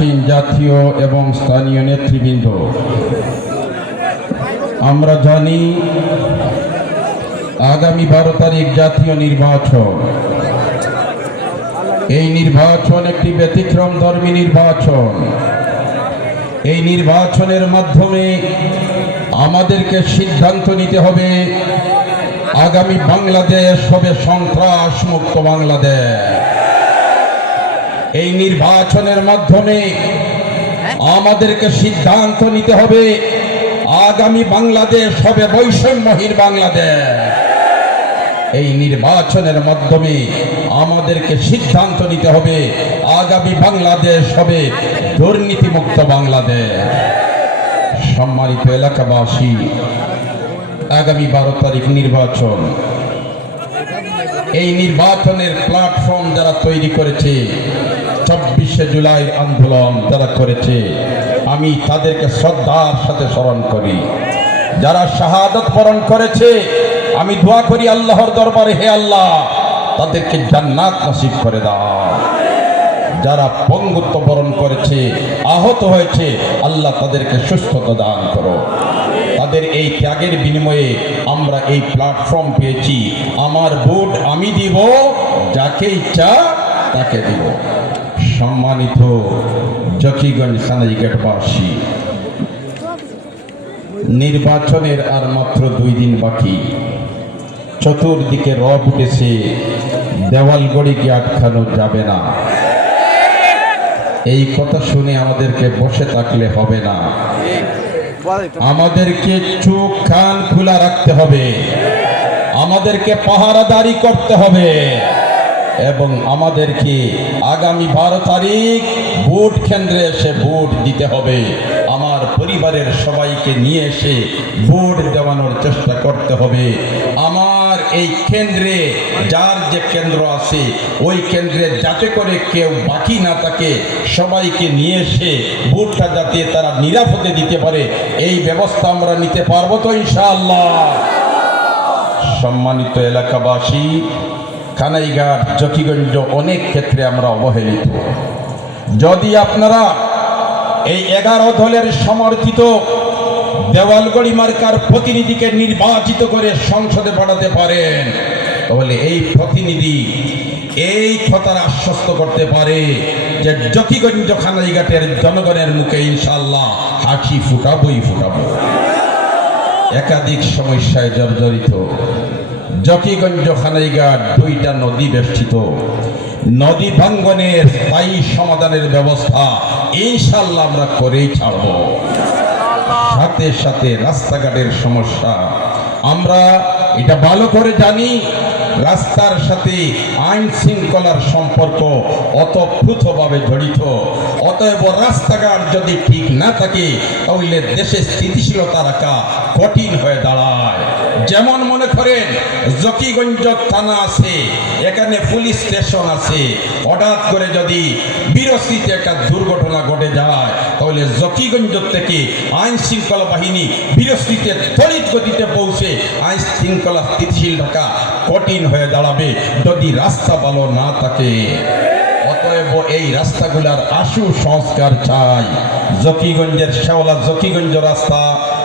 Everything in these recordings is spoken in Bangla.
আসীন জাতীয় এবং স্থানীয় নেতৃবৃন্দ, আমরা জানি আগামী 12 তারিখ জাতীয় নির্বাচন। এই নির্বাচন একটি ব্যতিক্রমধর্মী নির্বাচন। এই নির্বাচনের মাধ্যমে আমাদেরকে সিদ্ধান্ত নিতে হবে আগামী বাংলাদেশ হবে সন্ত্রাস মুক্ত বাংলাদেশ। এই নির্বাচনের মাধ্যমে আমাদেরকে সিদ্ধান্ত নিতে হবে আগামী বাংলাদেশ হবে বৈষম্যহীন বাংলাদেশ। এই নির্বাচনের মাধ্যমে আমাদেরকে সিদ্ধান্ত নিতে হবে আগামী বাংলাদেশ হবে দুর্নীতিমুক্ত বাংলাদেশ। সম্মানিত এলাকাবাসী, আগামী 12 তারিখ নির্বাচন। এই নির্বাচনের প্ল্যাটফর্ম যারা তৈরি করেছে, 24শে জুলাই আন্দোলন যারা করেছে, আমি তাদেরকে শ্রদ্ধার সাথে স্মরণ করি। যারা শাহাদাত বরণ করেছে, আমি দোয়া করি আল্লাহর দরবারে, হে আল্লাহ তাদেরকে জান্নাত নসিব করে দাও। যারা পঙ্গুত্ব বরণ করেছে, আহত হয়েছে, আল্লাহ তাদেরকে সুস্থতা দান করো। তাদের এই ত্যাগের বিনিময়ে আমরা এই প্ল্যাটফর্ম পেয়েছি। আমার ভোট আমি দিব, যাকে ইচ্ছা তাকে দিব। সম্মানিত জকিগঞ্জ সানাইঘাটবাসী, নির্বাচনের আর মাত্র 2 দিন বাকি। চতুর্দিকে রব উঠেছে, দেওয়াল গড়িকে আটকানো যাবে না। এই কথা শুনে আমাদেরকে বসে থাকলে হবে না, আমাদেরকে চোখ কান খোলা রাখতে হবে, আমাদেরকে পাহারাদারি করতে হবে এবং আমাদেরকে আগামী 12 তারিখ ভোট কেন্দ্রে এসে ভোট দিতে হবে। আমার পরিবারের সবাইকে নিয়ে এসে ভোট দেওয়ানোর চেষ্টা করতে হবে। আমার এই কেন্দ্রে যার যে কেন্দ্র আছে, ওই কেন্দ্রে যাতে করে কেউ বাকি না থাকে, সবাইকে নিয়ে এসে ভোটটা যাতে তারা নিরাপদে দিতে পারে, এই ব্যবস্থা আমরা নিতে পারবো তো ইনশাআল্লাহ। সম্মানিত এলাকাবাসী, কানাইঘাট জকিগঞ্জ অনেক ক্ষেত্রে আমরা অবহেলিত। যদি আপনারা এই 11 দলের সমর্থিত দেওয়ালগড়ি মার্কার প্রতিনিধিকে নির্বাচিত করে সংসদে পাঠাতে পারেন, তাহলে এই প্রতিনিধি এই কথার আশ্বস্ত করতে পারে যে জকিগঞ্জ কানাইঘাটের জনগণের মুখে ইনশাআল্লাহ হাসি ফুটাবই ফুটাবো। একাধিক সমস্যায় জর্জরিত জকিগঞ্জ কানাইঘাট 2টা নদী বেষ্টিত। নদী ভাঙ্গনের স্থায়ী সমাধানের ব্যবস্থা ইনশাআল্লাহ আমরা করেই ছাড়ব। সাথে সাথে রাস্তাঘাটের সমস্যা আমরা এটা ভালো করে জানি। রাস্তার সাথে আইন শৃঙ্খলার সম্পর্ক ওতপ্রোতভাবে জড়িত। অতএব রাস্তাঘাট যদি ঠিক না থাকে, তাহলে দেশে স্থিতিশীলতা রাখা কঠিন হয়ে দাঁড়ায়। যেমন মনে করেন জকিগঞ্জ থানা আছে, এখানে পুলিশ স্টেশন আছে, হঠাৎ করে যদি বিরসিতে একটা দুর্ঘটনা ঘটে যায়, তাহলে জকিগঞ্জ থেকে আইন শৃঙ্খলা বাহিনী বিরসিতে তড়িৎ গতিতে পৌঁছে আইন শৃঙ্খলা স্থিতিশীল রাখা কঠিন হয়ে দাঁড়াবে যদি রাস্তা ভালো না থাকে। অতএব এই রাস্তাগুলার আশু সংস্কার চাই। জকিগঞ্জের শেওলা জকিগঞ্জ রাস্তা,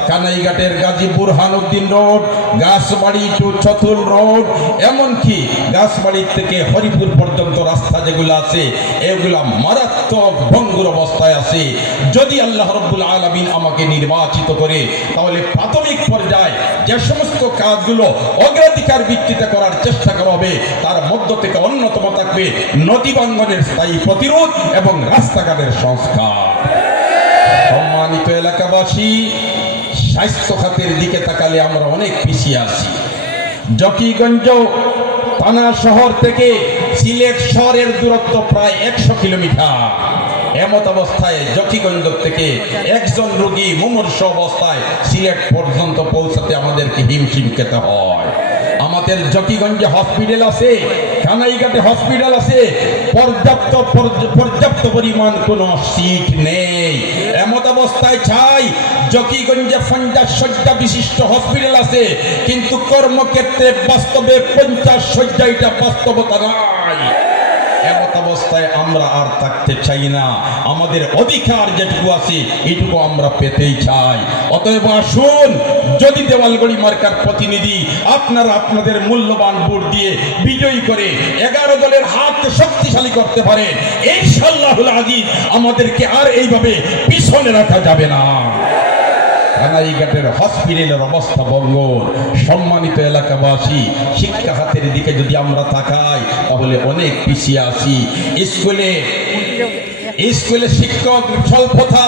কানাইঘাটের Gazi Burhanuddin road, Gachbari two Chatul road, এমনকি গাছবাড়ি থেকে হরিপুর পর্যন্ত রাস্তা যেগুলো আছে, এগুলা মারাত্মক ভঙ্গুর অবস্থায় আছে। যদি আল্লাহ রাব্বুল আলামিন আমাকে নির্বাচিত করে, তাহলে প্রাথমিক পর্যায়ে যে সমস্ত কাজগুলো অগ্রাধিকার ভিত্তিতে করার চেষ্টা করা হবে, তার মধ্য থেকে অন্যতম থাকবে নদী ভাঙ্গনের স্থায়ী প্রতিরোধ এবং রাস্তাঘাটের সংস্কার। সম্মানিত এলাকাবাসী, স্বাস্থ্য খাতের দিকে তাকালে আমরা অনেক পিছিয়ে আছি। জকিগঞ্জ থানা শহর থেকে সিলেট শহরের দূরত্ব প্রায় 100 কিলোমিটার। এমত অবস্থায় জকিগঞ্জ থেকে একজন রোগী মুমূর্ষ অবস্থায় সিলেট পর্যন্ত পৌঁছাতে আমাদেরকে হিমশিম খেতে হয়। আমাদের জকিগঞ্জে হসপিটাল আছে, কানাইঘাটে হসপিটাল আছে, পর্যাপ্ত পরিমাণ কোনো সিট নেই। এমত অবস্থায় চাই জকিগঞ্জে 50 শয্যা বিশিষ্ট হসপিটাল আছে, কিন্তু কর্মক্ষেত্রে বাস্তবে 50 শয্যা, এটা বাস্তবতা নয়। এমত অবস্থায় আমরা আর থাকতে চাই না। আমাদের অধিকার যেটুকু আছে এইটুকু আমরা পেতেই চাই। অতএব আসুন, যদি দেওয়ালগড়ি মার্কার প্রতিনিধি আপনারা আপনাদের মূল্যবান ভোট দিয়ে বিজয়ী করে 11 দলের হাতকে শক্তিশালী করতে পারে, ইনশাআল্লাহুল আজিজ আমাদেরকে আর এইভাবে পিছনে রাখা যাবে না। কানাইঘাটের হসপিটালের অবস্থা বঙ্গর। সম্মানিত এলাকাবাসী, শিক্ষা খাতের দিকে যদি আমরা তাকাই তাহলে অনেক পিছিয়ে আছি। স্কুলে শিক্ষক স্বল্পতা,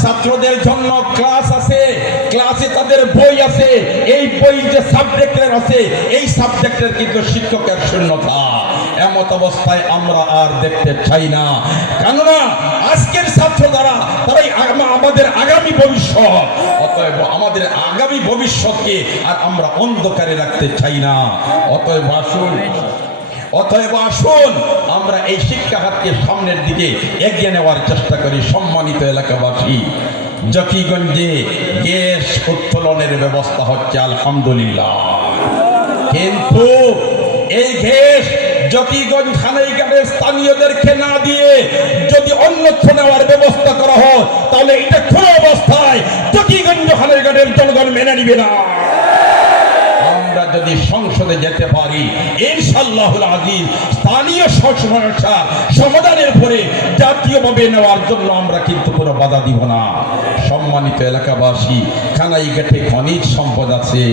ছাত্রদের জন্য ক্লাস আছে, ক্লাসে তাদের বই আছে, এই বই যে সাবজেক্টের আছে এই সাবজেক্টের কিন্তু শিক্ষকের শূন্যতা। এমত অবস্থায় আমরা আর দেখতে চাই না। কেননা আজকের ছাত্র দ্বারা তারাই আমাদের আগামী ভবিষ্যৎ। অতএব আমাদের আগামী ভবিষ্যৎকে আর আমরা অন্ধকারে রাখতে চাই না। অতএব আসুন আমরা এই শিক্ষা খাতকে সামনের দিকে এগিয়ে নেওয়ার চেষ্টা করি। সম্মানিত এলাকাবাসী, জকিগঞ্জে গ্যাস উত্তোলনের ব্যবস্থা হচ্ছে আলহামদুলিল্লাহ, কিন্তু এই গ্যাস জকিগঞ্জ খানাইঘাটের স্থানীয়দেরকে না দিয়ে যদি অন্যত্র নেওয়ার ব্যবস্থা করা হয় তাহলে এটা কোনো অবস্থায় জকিগঞ্জ খানাইঘাটের জনগণ মেনে নিবে না। আমরা যদি সংসদে যেতে পারি ইনশাআল্লাহুল আজিজ স্থানীয় সমস্যা সমাধানের পরে জাতীয়ভাবে নেওয়ার জন্য আমরা কিন্তু কোনো বাধা দিব না। সম্মানিত এলাকাবাসী, কানাইঘাটে খনিজ সম্পদ আছে,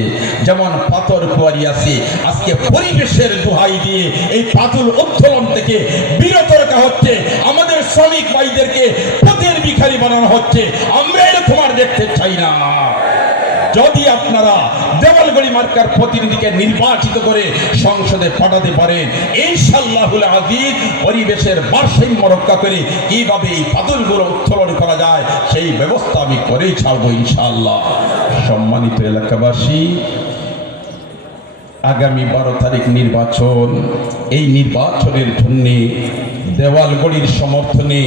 যেমন পাথর কুয়ারি আছে। আজকে পরিবেশের দোহাই দিয়ে এই পাথর উত্তোলন থেকে বিরত রাখা হচ্ছে, আমাদের শ্রমিক ভাইদেরকে পথের ভিখারি বানানো হচ্ছে। আমরা এরকম আর দেখতে চাই না। যদি আপনারা দেওয়ালগড়ি মার্কার প্রতিনিধিকে নির্বাচিত করে সংসদে পাঠাতে পারেন, ইনশাআল্লাহুল আজিজ পরিবেশের ভারসাম্য রক্ষা করে কিভাবে এই পাথরগুলো উত্তোলন করা যায় সেই ব্যবস্থা আমি করেই ছাড়বো ইনশাআল্লাহ। সম্মানিত এলাকাবাসী, আগামী 12 তারিখ নির্বাচন। এই নির্বাচনের জন্য দেওয়ালগড়ির সমর্থনে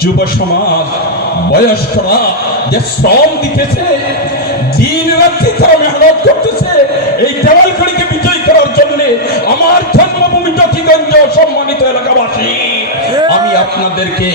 যুব সমাজ, বয়স্করা যে শ্রম দিতেছে, দিন রাত্রি তারা মেহনত করতেছে এই দেওয়ালগড়িকে বিজয় করার জন্য। আমার জন্মভূমি জকিগঞ্জ। সম্মানিত এলাকাবাসী, আমি আপনাদেরকে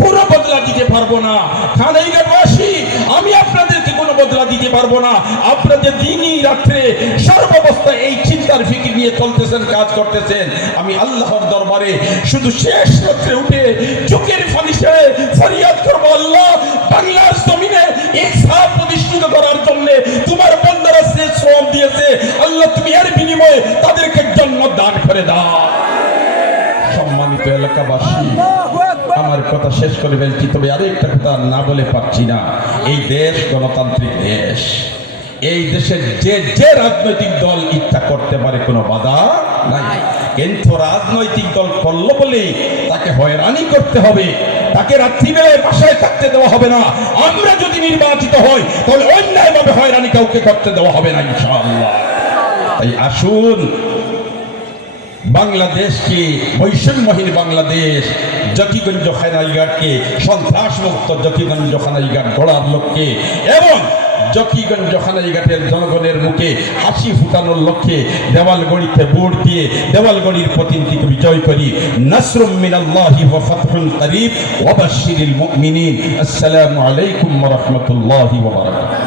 কোনো বদলা দিতে পারবো না। কানাইঘাটবাসী, আমি আপনাদেরকে কোনো বদলা দিতে পারবো না। আপনাদের দিনই রাত্রে সর্বাবস্থায় এই চিন্তার ফিকির নিয়ে চলতেছেন, কাজ করতেছেন। আমি আল্লাহর দরবারে শুধু শেষ রাত্রে উঠে চোখের পানি ছেড়ে ফরিয়াদ করবো, আল্লাহ বাংলার জমিনে ইনসাফ প্রতিষ্ঠিত করার জন্য তোমার বান্দারা যে শ্রম দিয়েছে, আল্লাহ তুমি এর বিনিময়ে তাদেরকে জান্নাত দান করে দাও। সম্মানিত এলাকাবাসী, আমার কথা শেষ করে ফেলছি, তবে আরেকটা কথা না বলে পারছি না। এই দেশ গণতান্ত্রিক দেশ। এই দেশের যে রাজনৈতিক দল ইচ্ছা করতে পারে, কোনো বাধা নাই। কিন্তু রাজনৈতিক দল করলো বলে তাকে হয়রানি করতে হবে, তাকে রাত্রিবেলায় বাসায় থাকতে দেওয়া হবে না। আমরা যদি নির্বাচিত হই তাহলে অন্যায়ভাবে হয়রানি কাউকে করতে দেওয়া হবে না ইনশাআল্লাহ। তাই আসুন, বাংলাদেশকে বৈষম্যহীন বাংলাদেশ, জকিগঞ্জ খানাইঘাটকে সন্ত্রাসমুক্ত জকিগঞ্জ খানাইঘাট গড়ার লক্ষ্যে এবং জকিগঞ্জ খানাইঘাটের জনগণের মুখে হাসি ফুটানোর লক্ষ্যে দেওয়ালগড়িতে ভোট দিয়ে দেওয়ালগড়ির প্রতিনিধিকে বিজয় করি। নাসরুম মিনাল্লাহি ওয়া ফাতহুন করিব ওয়া বাশশিরিল মুমিনিন। আসসালামু আলাইকুম ওয়া রাহমাতুল্লাহি ওয়া বারাকাতুহু।